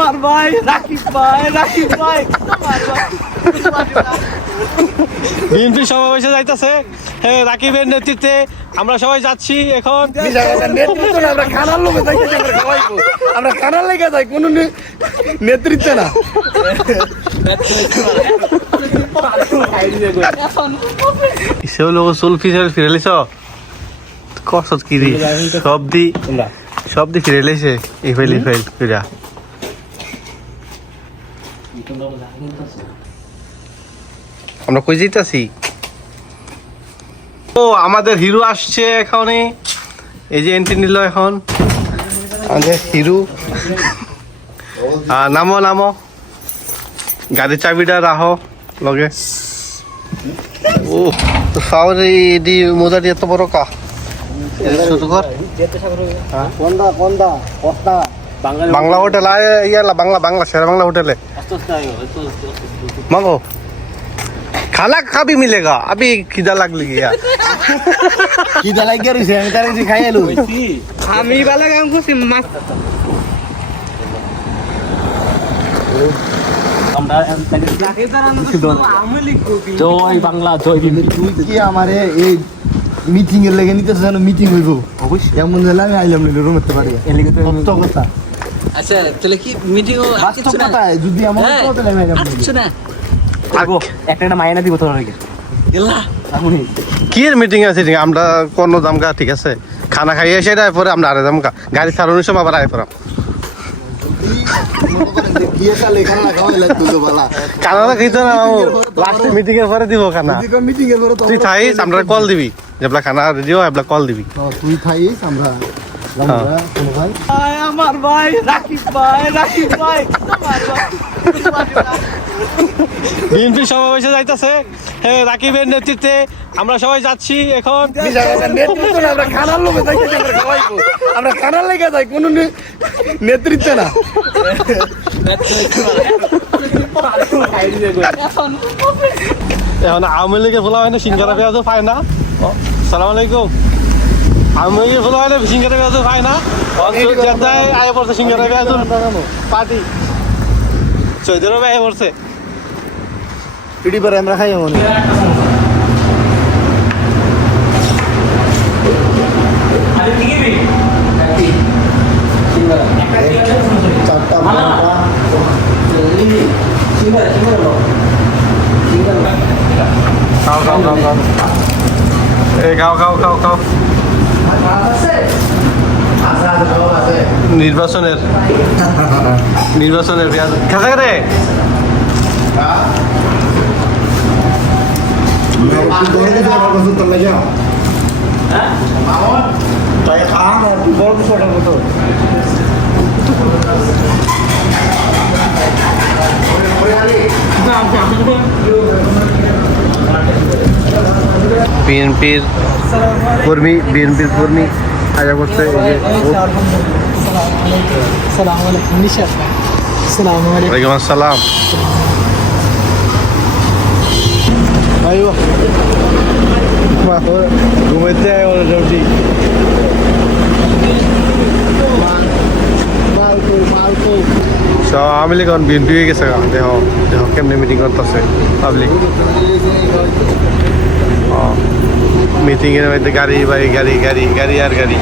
আমার ভাই রাকিব ভাই বিএনপি সমাবেশে যাইতেছে রাকিবের নেতৃত্বে আমরা সবাই যাচ্ছি এখন। আমরা খানার লোকে যাইতেছি, আমরা খানার লেগে যাই, কোনো নেতৃত্ব না। সেও লোক চুল ফিরে কষ্ট কি দি সব দি ফিরে লেছে ইফাইল ফিরা। আমরা কই যাইতাছি? ও আমাদের হিরো আসছে এখানে, এই যে এন্ট্রি নিল এখন আমাদের হিরো। নামো গাড়ির চাবিটা রাখো লগে। ও তো সাউরে দি মোজাটি এত বড় কা বাংলা হোটেল ইয়ালা বাংলা শের বাংলা হোটেলে मांगो खाना कभी मिलेगा अभी খিদা লাগলি গিয়া খিদা লাগিয়া রইছে, আমি তার কিছু খাই এলো। আমি বালা কাম করছি মাছ। আমরা জয় বাংলা জয় বিএনপি। তুই কি আমারে এই মিটিং এর লেগে নিতেছ? জানো মিটিং হইব অবশ্যই, এমন হলে আমি আইলাম না রুম করতে পারি। এর লেগে তো সত্য কথা। আচ্ছা তাহলে কি মিটিং ও আসছে না? যদি এমন কথা আমি আইলাম না। আগো একটা মাইনা দিব তোর আগে এলা আমনি কি এর মিটিং আছে? আমরা কোন দামকা ঠিক আছে, খানা খাইয়ে এসে পরে আমরা আরে দামকা গাড়ি ছাড়ানোর সময় আবার আয় পড়াম। খানা খাইতে না লাস্ট মিটিং এর পরে দিব খানা। তুই থাইস আমরা কল দিবি, যেবলা খানা রেডি হয় এবলা কল দিবি। তুই থাইস আমরা আমার ভাই রাকিব ভাই বিএনপি সমাবেশে যাইতেছে রাকিবের নেতৃত্বে আমরা সবাই যাচ্ছি এখন। আমরা খানার লোকে যাইতেছি, আমরা খানার লেগে যাই, কোনো নেতৃত্ব না। এখন আওয়ামী লীগের খোলা হয় না, সিঙ্গারা পেঁয়াজও পায় না। সালাম আলাইকুম। আওয়ামী লীগের খোলা হয় না, সিঙ্গারা পেঁয়াজও পায় না। আয় পড়ছে সিঙ্গারা পেঁয়াজ পার্টি চৈধুরী আয় পড়ছে পিড়ি পরে আমরা খাই এমন। খাও নির্বাচনের পেঁয়াজ খাসা রে বিএনপির কর্মী আশা করছে। ওয়ালাইকুম আসসালাম। ঘুমাইতে আওয়ামী লীগ এখন বিএনপি হয়ে গেছে। দেহ কেমনি মিটিং করতেছে পাবলিক। মিটিং এর মধ্যে গাড়ি আর গাড়ি।